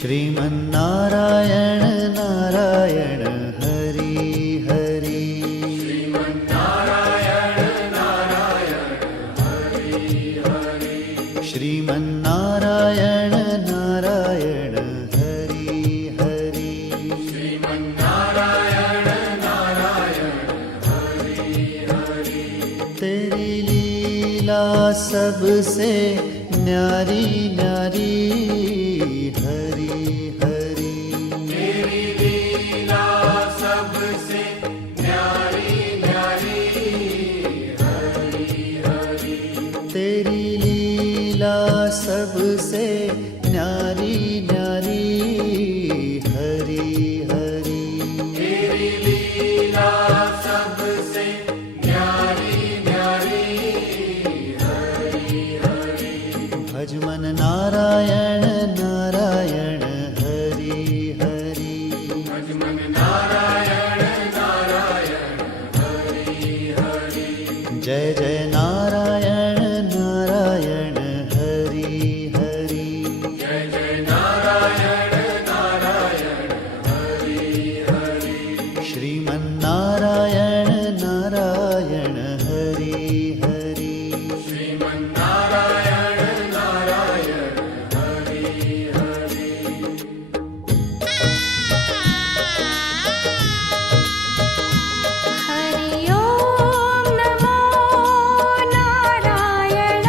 श्रीमन्नारायण नारायण हरि हरि। श्रीमन्नारायण नारायण हरि हरि। श्रीमन्नारायण नारायण हरि हरि। श्रीमन्नारायण नारायण हरि हरि। तेरी लीला सबसे न्यारी न्यारी हरि हरि। तेरी लीला सबसे न्यारी न्यारी हरि हरि। तेरी लीला सबसे न्यारी न्यारी हरि हरि। तेरी लीला सबसे न्यारी न्यारी हरि हरि। भज मन नारायण नारायण हरि हरि। भज मन नारायण नारायण हरि हरि। जय जय नारायण नारायण हरि हरि। जय जय नारायण नारायण हरि हरि। श्रीमन्नारायण नारायण हरि हरि। श्रीमन्नारायण नारायण हरि हरि। हरि ओम नमो नारायण।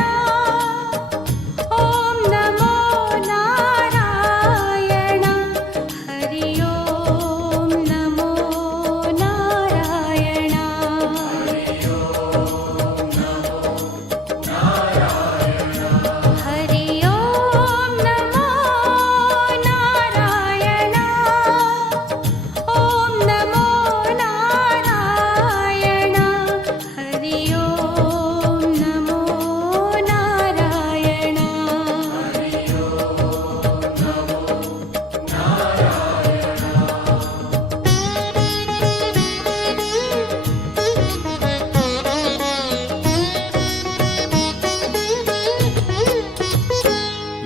ओम नमो नारायण। हरि ओम नमो नारायण। हरि ओम नमो नारायण। हरि ओम नमो नारायण। ओम नमो नारायण। हरि ओम नमो नारायण। हरि ओम नमो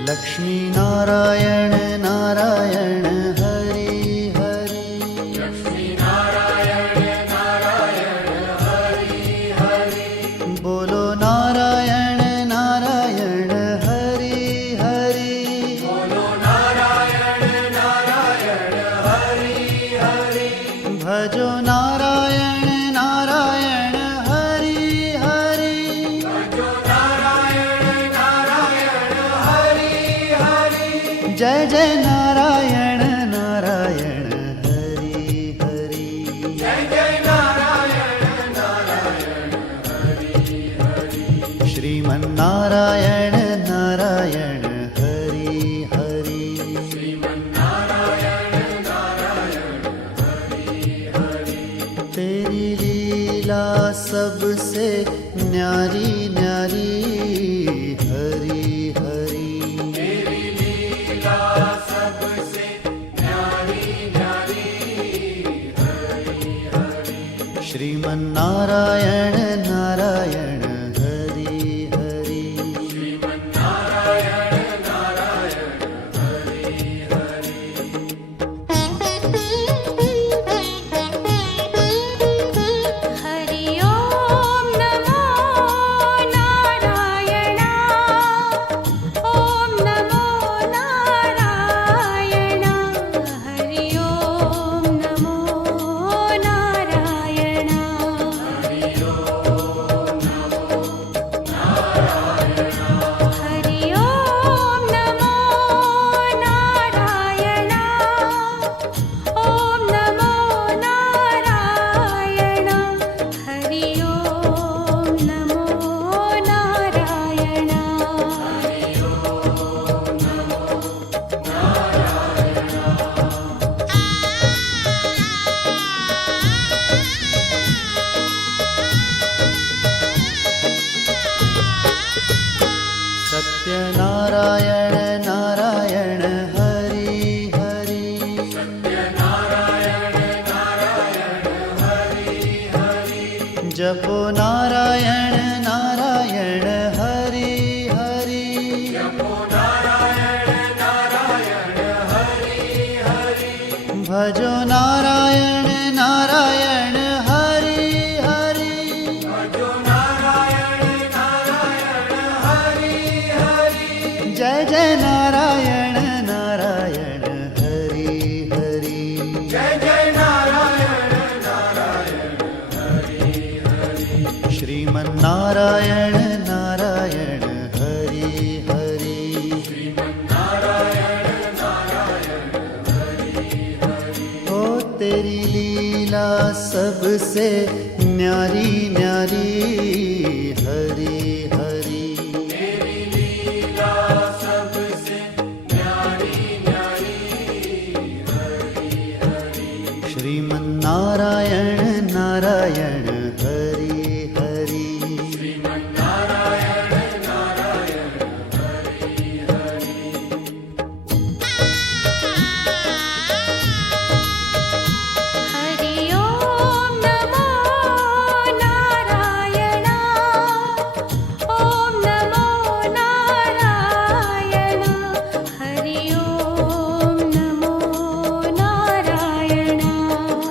लक्ष्मी नारायण नारायण हरि हरि। लक्ष्मी नारायण नारायण हरि हरि। बोलो नारायण नारायण हरि हरि। बोलो नारायण नारायण हरि हरि। भजो नारायण नारायण हरि हरि। भजो नारायण नारायण हरि हरि। जय जय नारायण नारायण हरि हरि। जय जय नारायण नारायण हरि हरि। श्रीमन्नारायण नारायण हरि हरि। श्रीमन्नारायण नारायण हरि हरि। तेरी लीला सबसे न्यारी न्यारी हरि हरि। तेरी लीला सबसे न्यारी न्यारी हरि हरि। श्रीमन्नारायण नारायण हरि हरि। श्रीमन्नारायण नारायण हरि हरि। हरि ओम नमो नारायण। ओम नमो नारायण। हरि ओम नमो नारायण। हरि ओम नमो जपो नारायण नारायण हरि हरि। जपो नारायण नारायण हरि नारायण नारायण हरि हरि ओ तेरी लीला सबसे न्यारी न्यारी हरि हरि श्रीमन् नारायण नारायण हरि